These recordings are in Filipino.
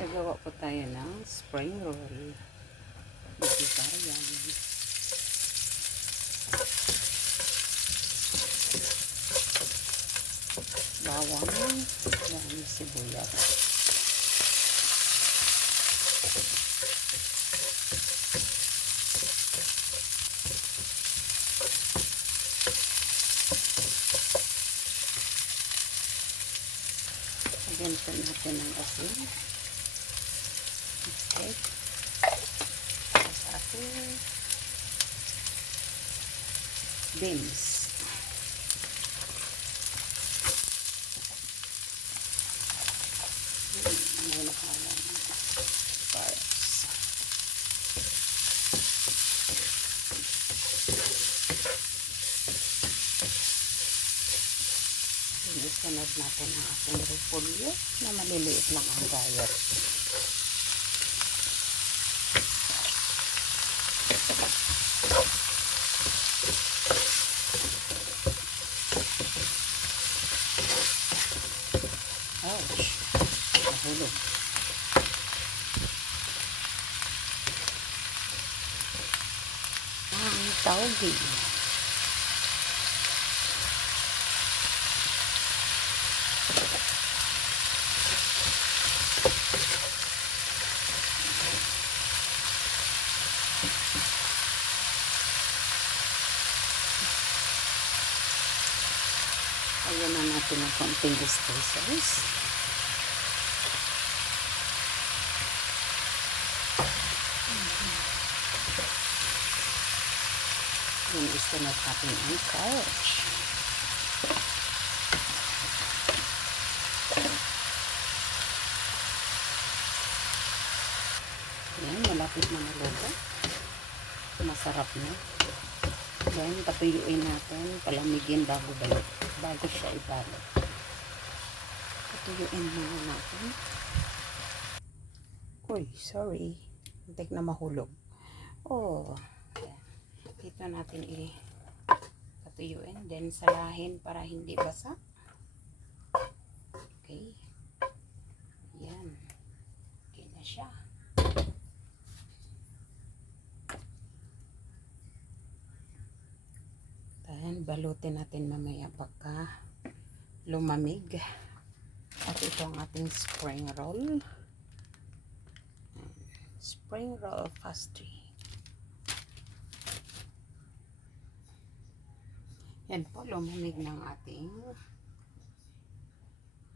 Nagawa po tayo ng spring roll. Vegetarian. Bawang. Yan, sibuyas. Lagyan po natin ng asin. Okay. Sa ating beans. May nakalang carrots. Isunod natin ang ating repolyo na maliliit lang ang gayat. Ouch! Nahulog. Ang tawgi. Ayan na natin ng konting oyster sauce. Yan, isunod natin ang carrots. Yan, malapit na maluto. Masarap na. Then, patuyuin natin, palamigin bago siya ibalot. Patuyuin muna natin. Uy, sorry. Hintik na mahulog. Oh, yan. Dito natin patuyuin. Then, salahin para hindi basa. Okay. Yan. Okay na siya. Then, balutin natin mamaya pagka lumamig. At ito ang ating spring roll. Spring roll pastry. Yan po, lumamig ng ating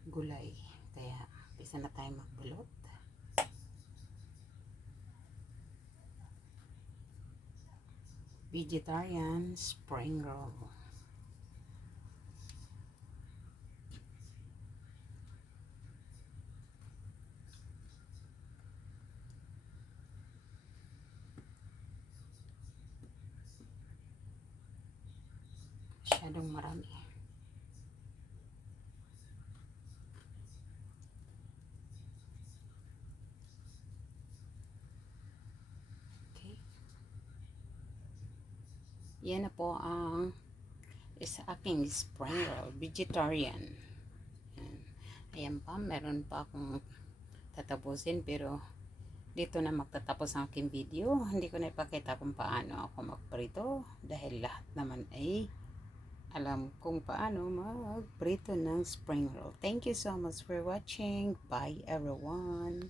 gulay. Kaya, pisa na tayo magbalot. Vegetarian spring roll. Masyadong marami. Okay. Yan na po ang aking spring roll. Vegetarian. Yan. Ayan pa. Meron pa akong tatapusin pero dito na magtatapos ang aking video. Hindi ko na ipakita kung paano ako magprito dahil lahat naman ay alam kung paano magprito ng spring roll. Thank you so much for watching. Bye everyone.